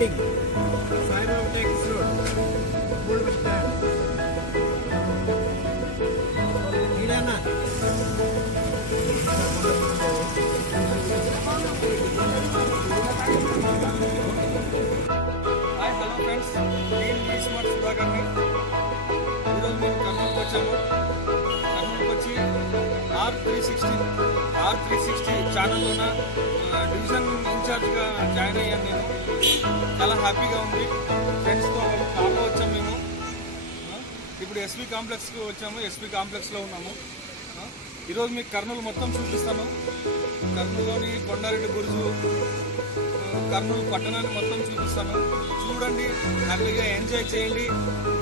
Building Sairam tex road old bus stand ఇదేనా hi hello friends, నేను మీ స్మార్ట్ సుధాకర్ని. ఈరోజు మేము కర్నూలుకి వచ్చాము. కర్నూలుకి వచ్చి R360 ఛానల్లోన డివిజన్ ఇన్ఛార్జ్గా జాయిన్ అయ్యాను. నేను చాలా హ్యాపీగా ఉంది. ఫ్రెండ్స్తో కార్లో వచ్చాము మేము. ఇప్పుడు ఎస్పీ కాంప్లెక్స్కి వచ్చాము. ఎస్పీ కాంప్లెక్స్లో ఉన్నాము. ఈరోజు మీకు కర్నూలు మొత్తం చూపిస్తాను. కర్నూలులోని కొండారెడ్డి బురుజు, కర్నూలు పట్టణాన్ని మొత్తం చూపిస్తాను. చూడండి, హ్యాపీగా ఎంజాయ్ చేయండి.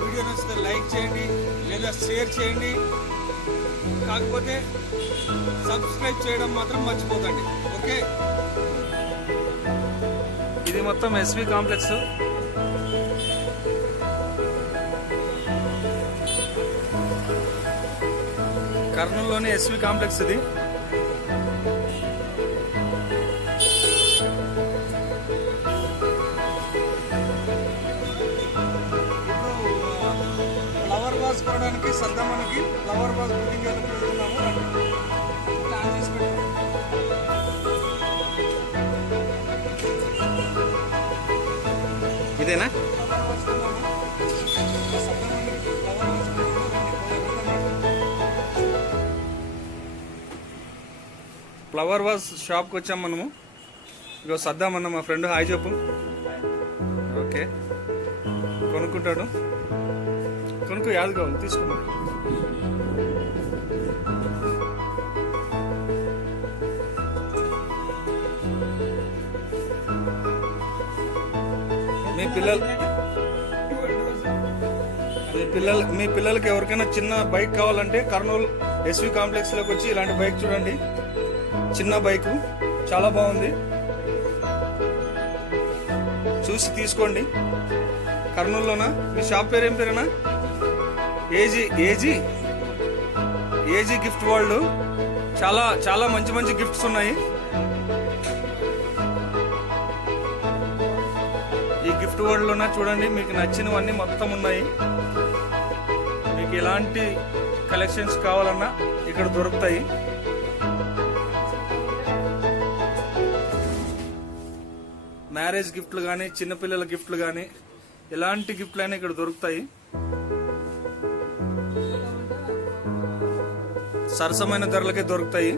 వీడియో నచ్చితే లైక్ చేయండి లేదా షేర్ చేయండి. కాకపోతే సబ్స్క్రైబ్ చేయడం మాత్రం మర్చిపోకండి. ఓకే, ఇది మొత్తం ఎస్వి కాంప్లెక్స్. కర్నూలులోని ఎస్వి కాంప్లెక్స్ ఇది. ఫ్లవర్ వాజ్ కొనడానికి సద్దామనికి ఫ్లవర్ వాజ్ బిల్డింగ్ వెళ్తున్నాము. ప్లాన్ చేసి పెట్టాము. ఇదేనా ఫ్లవర్ వాజ్ షాప్కి వచ్చాము మనము. ఇగో సద్దామన్న మా ఫ్రెండ్ హాయ్ చెప్పు. ఓకే, కొనుక్కుంటాడు. కొనుక్కో, యాద కావాలి తీసుకున్నా. మీ పిల్లలకి ఎవరికైనా చిన్న బైక్ కావాలంటే కర్నూలు ఎస్వి కాంప్లెక్స్ లోకి వచ్చి ఇలాంటి బైక్ చూడండి. చిన్న బైక్ చాలా బాగుంది, చూసి తీసుకోండి. కర్నూలులోనా? మీ షాప్ పేరు ఏం పేరేనా? AG gift world. చాలా చాలా మంచి మంచి గిఫ్ట్స్ ఉన్నాయి. ఈ గిఫ్ట్ వరల్డ్ లోన చూడండి, మీకు నచ్చినవన్నీ మొత్తం ఉన్నాయి. మీకు ఎలాంటి కలెక్షన్స్ కావాలన్నా ఇక్కడ దొరుకుతాయి. మ్యారేజ్ గిఫ్ట్లు కానీ, చిన్నపిల్లల గిఫ్ట్లు కానీ, ఎలాంటి గిఫ్ట్లు అయినా ఇక్కడ దొరుకుతాయి. సరసమైన ధరలకే దొరుకుతాయి.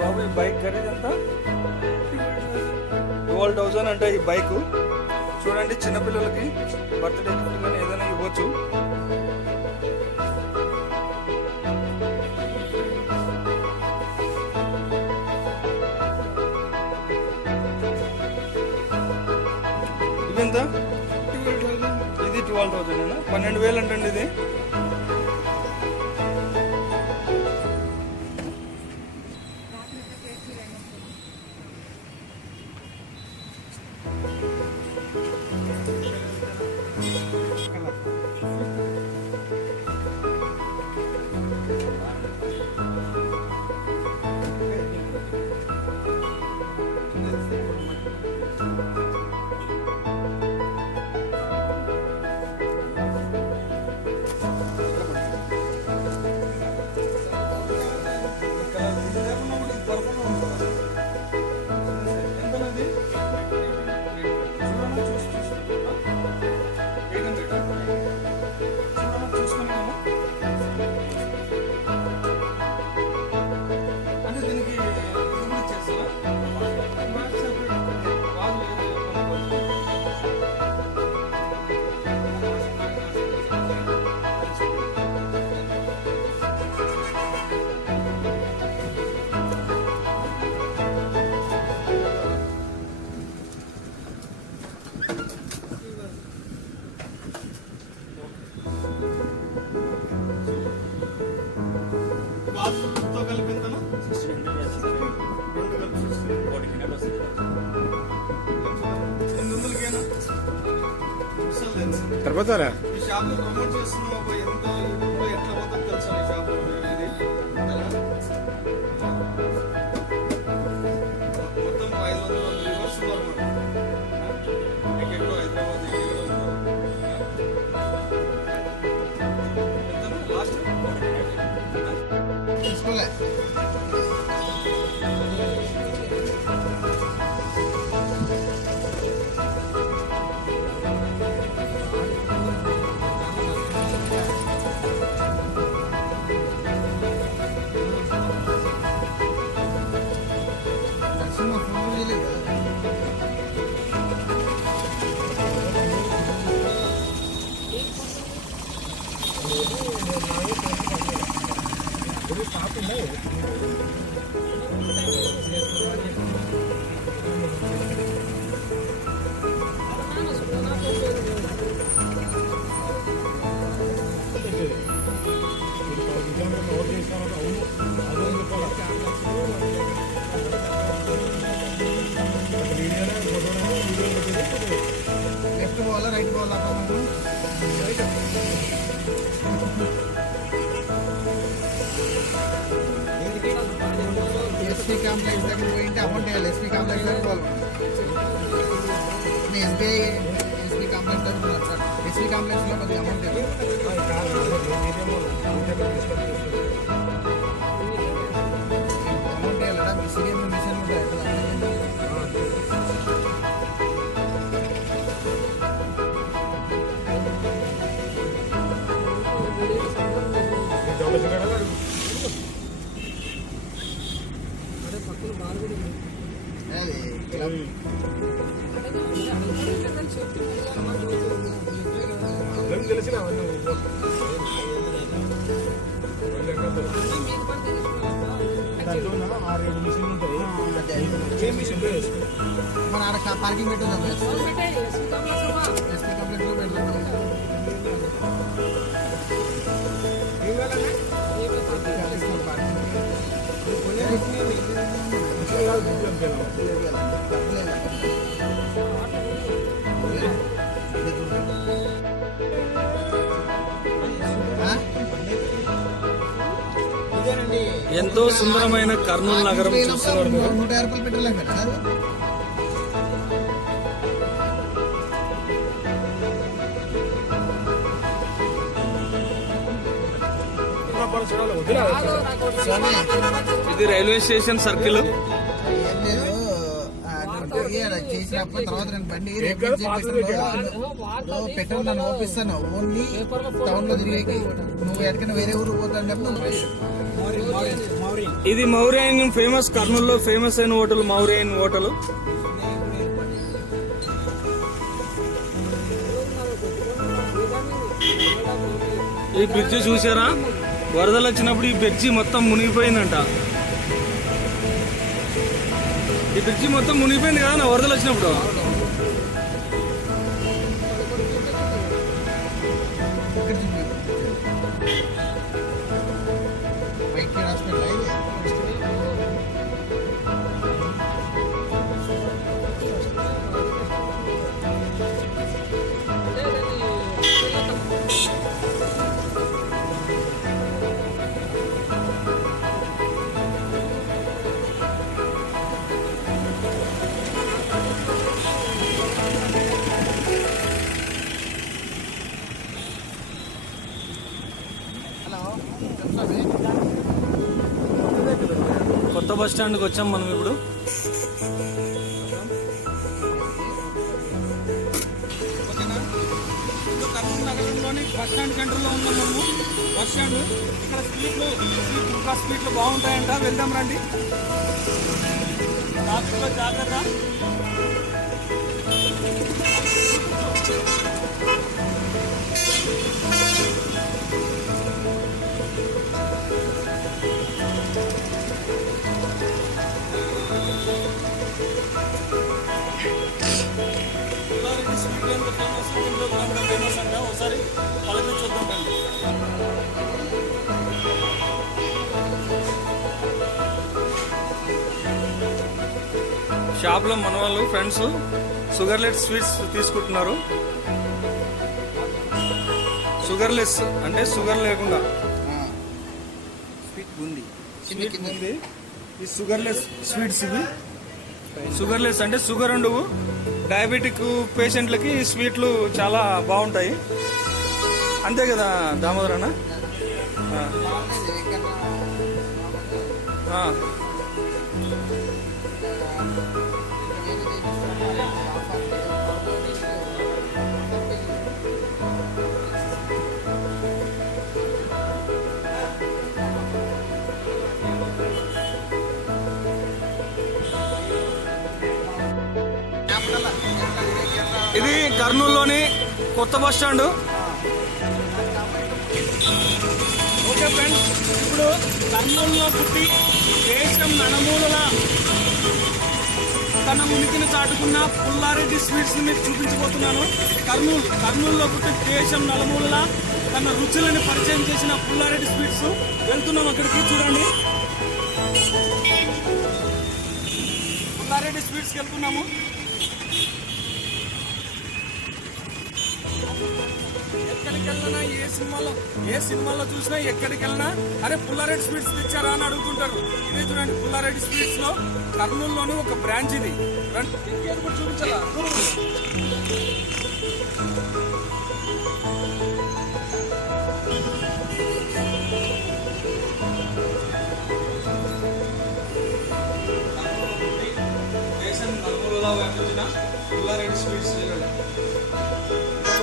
బాబు, ఈ బైక్ ఖరీదంతా 12,000 అంటే ఈ బైక్. చూడండి, చిన్నపిల్లలకి బర్త్డే గిఫ్ట్ కానీ ఏదైనా ఇవ్వచ్చు. ఇదెంత? ఇది 12,000. 12,000 అంటండి ఇది. తిరుపతారా ఈ షాప్ ని ప్రమోట్ చేస్తున్నావు అబ్బా, ఎంత యూట్యూబ్ లో ఎట్లా పోతుందో తెలుసా ఈ షాప్ ఇది మొత్తం 500 వ్యూవర్స్ ఉన్నారు మనకు. ఎక్కడో హైదరాబాద్ ఎక్కడో ఉన్నారు. ఎంత లాస్ట్ తీసుకోలే దర్శనం ఫోన్ చేయలేదు కదా. లెఫ్ట్ పోవాలా రైట్ పోవాలా ఎస్పీ కాంప్లెక్స్ దగ్గర పోయింటే అమౌంట్ వేయాలి. ఎస్పీ కాంప్లెక్స్ దగ్గర పోవాలి. ఎస్పీ కాంప్లెక్స్ దగ్గర ఉన్నారు సార్. ఎస్పీ కాంప్లెక్స్ లో కొద్దిగా అమౌంట్ వేయాలి. అమౌంట్ వేయాలడా మీ సీఎం మిషన్ ఉంటాయి. తెలిసిన 6-7 మిషన్లు ఉంటాయి. ఏ మిషన్ మన ఆడ పార్కింగ్ పెట్టుకుందాం. ఎస్పీ కాంప్లెక్స్ లో పెట్టుకుందాం. ఎంతో సుందరమైన కర్నూలు నగరం చూస్తున్నారు మీరు. 150 రూపాయలు పెట్టలేం కదా అది. స్వామి ఇది రైల్వే స్టేషన్ సర్కిల్. ఏం లేదు, నేను పోయి అలా చేసినప్పుడు తర్వాత నేను బండి పెట్రోల్ నన్ను ఓపిస్తాను. ఓన్లీ టౌన్ లో తిరిగి నువ్వు ఎక్కడికైనా వేరే ఊరు పోతాంటే ఇది మౌర్యన్ ఫేమస్, కర్నూలులో ఫేమస్ అయిన హోటల్ మౌర్యన్ హోటల్. ఈ బ్రిడ్జి చూసారా? వరదలు వచ్చినప్పుడు ఈ బ్రిడ్జి మొత్తం మునిగిపోయిందంట. ఈ బ్రిడ్జి మొత్తం మునిగిపోయింది కదా వరదలు వచ్చినప్పుడు. కొత్త బస్ స్టాండ్కి వచ్చాం మనం ఇప్పుడు. కర్నూలు నగరంలోని బస్ స్టాండ్ సెంటర్లో ఉన్నాం మనము. బస్ స్టాండ్ ఇక్కడ ఇంకా స్పీడ్లు బాగుంటాయంట. వెళ్దాం రండి. ట్రాఫిక్లో జాగ్రత్త. ఫేమస్ అంట, ఒకసారి పలకి చూద్దాం రండి. షాప్లో మన వాళ్ళు ఫ్రెండ్స్ షుగర్లెట్ స్వీట్స్ తీసుకుంటున్నారు. షుగర్లెస్ అంటే షుగర్ లేకుండా స్వీట్ బూందీ చిన్న స్వీట్ కింద ఉంది. ఈ షుగర్లెస్ స్వీట్స్ ఇవి. షుగర్లెస్ అంటే షుగర్ ఉండవు. డయాబెటిక్ పేషెంట్లకి ఈ స్వీట్లు చాలా బాగుంటాయి. అంతే కదా దామోదర్ అన్న? బాగుంది ఎక్కడ ఆ. ఇది కర్నూలులోని కొత్త బస్ స్టాండ్. ఓకే ఫ్రెండ్స్, ఇప్పుడు కర్నూలులో పుట్టి దేశం నలుమూలల తన ఉనికిని చాటుకున్న పుల్లారెడ్డి స్వీట్స్ ని మీకు చూపించబోతున్నాను. కర్నూలులో పుట్టి దేశం నలుమూలల తన రుచులను పరిచయం చేసిన పుల్లారెడ్డి స్వీట్స్. వెళ్తున్నాం అక్కడికి, చూడండి. పుల్లారెడ్డి స్వీట్స్కి వెళ్తున్నాము. ఎక్కడికి వెళ్ళినా ఏ సినిమాలో చూసినా ఎక్కడికి వెళ్ళినా అరే పుల్లారెడ్డి స్వీట్స్ తెచ్చారా అని అడుగుతుంటారు. ఇదే చూడండి, పుల్లారెడ్డి స్వీట్స్ లో కర్నూలులోని ఒక బ్రాంచ్ ఇది. ఇంకేది కూడా చూపించాలా? దేశం నలుమూలలా వ్యాపించిన పుల్లారెడ్డి స్వీట్స్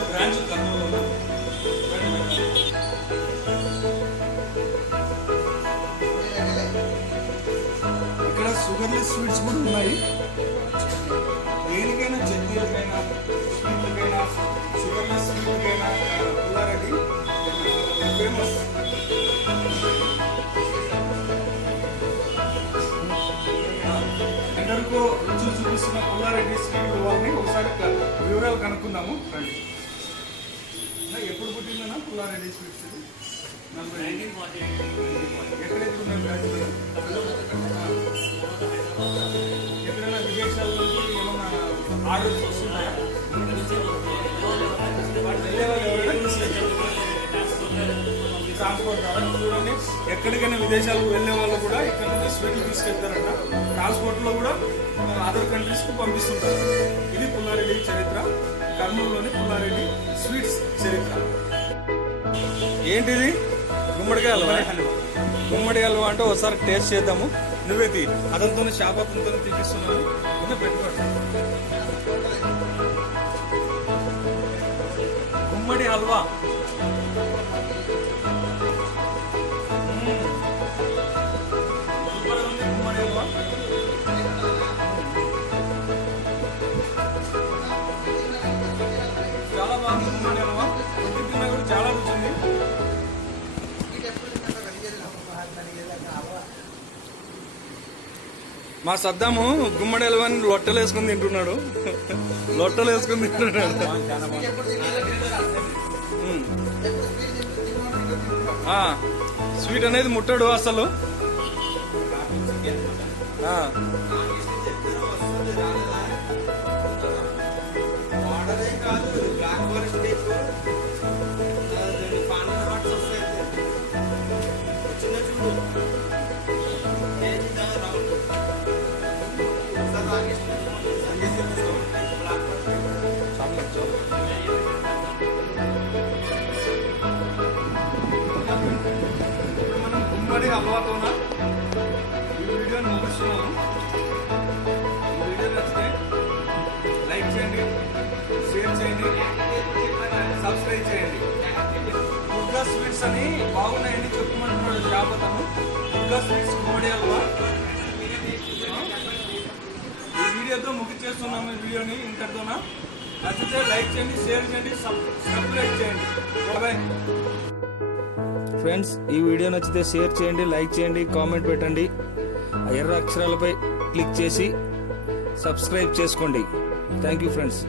బ్రాంచ్ కర్నూలులో. ఇక్కడ షుగర్లెస్ స్వీట్స్ కూడా ఉన్నాయి. దేనికైనా చట్నీలకైనా స్వీట్లకైనా షుగర్లెస్ స్వీట్లకైనా పుల్లారెడ్డి ఫేమస్. ఎందరికో రుచులు చూపిస్తున్న పుల్లారెడ్డి స్వీట్ వాళ్ళని ఒకసారి వివరాలు కనుక్కుందాము. రండి. ఎప్పుడు పుట్టిందన్నా పుల్లారెడ్డి స్వీట్స్? ఎక్కడెక్కడ ఉన్నాయి బ్రాంచ్లు? ఎక్కడైనా విదేశాల నుంచి ఏమన్నా ఆర్డర్స్ వస్తున్నాయా? ట్రాన్స్పోర్ట్ చూడండి, ఎక్కడికైనా విదేశాలకు వెళ్ళే వాళ్ళు కూడా ఇక్కడ నుంచి స్వీట్లు తీసుకెళ్తారట. ట్రాన్స్పోర్ట్ లో కూడా అదర్ కంట్రీస్ కు పంపిస్తుంటారు. ఇది పుల్లారెడ్డి చరిత్ర, కర్నూలులోని పుల్లారెడ్డి స్వీట్స్ చరిత్ర. ఏంటిది? గుమ్మడికాయ హల్వా. గుమ్మడి హల్వా అంటే ఒకసారి టేస్ట్ చేద్దాము. నువ్వే తీ, అతనితో షాప్ అతనితో తీపిస్తున్నాను. ఇంకా పెట్టుకోండి. గుమ్మడి హల్వా సూపర్ ఉంది. గుమ్మడి హల్వా చాలా బాగుంది. గుమ్మడి హల్వా తిన్నా కూడా చాలా రుచి ఉంది. మా సద్దాము గుమ్మడి హల్వాని లొట్టలు వేసుకుని తింటున్నాడు. లొట్టలు వేసుకుని తింటున్నాడు. స్వీట్ అనేది ముట్టాడు అసలు. మనం గుమ్మడి హల్వాతోన ఈ వీడియోని ముగిస్తున్నాము. ఈ వీడియో నచ్చితే లైక్ చేయండి, షేర్ చేయండి, సబ్స్క్రైబ్ చేయండి. దుర్గా స్వీట్స్ అని బాగున్నాయని చెప్పుకుంటున్నాడు షాప్ అతను. దుర్గా స్వీట్స్ గుమ్మడి హల్వా. ఈ వీడియోతో ముగిచేస్తున్నాము. ఈ వీడియోని ఇంతటితోన. నచ్చితే లైక్ చేయండి, షేర్ చేయండి, సబ్స్క్రైబ్ చేయండి. Bye friends. ఈ వీడియో నచ్చితే షేర్ చేయండి, లైక్ చేయండి, కామెంట్ పెట్టండి. ఆ ఎర్ర అక్షరాలపై క్లిక్ చేసి సబ్స్క్రైబ్ చేసుకోండి. Thank you friends.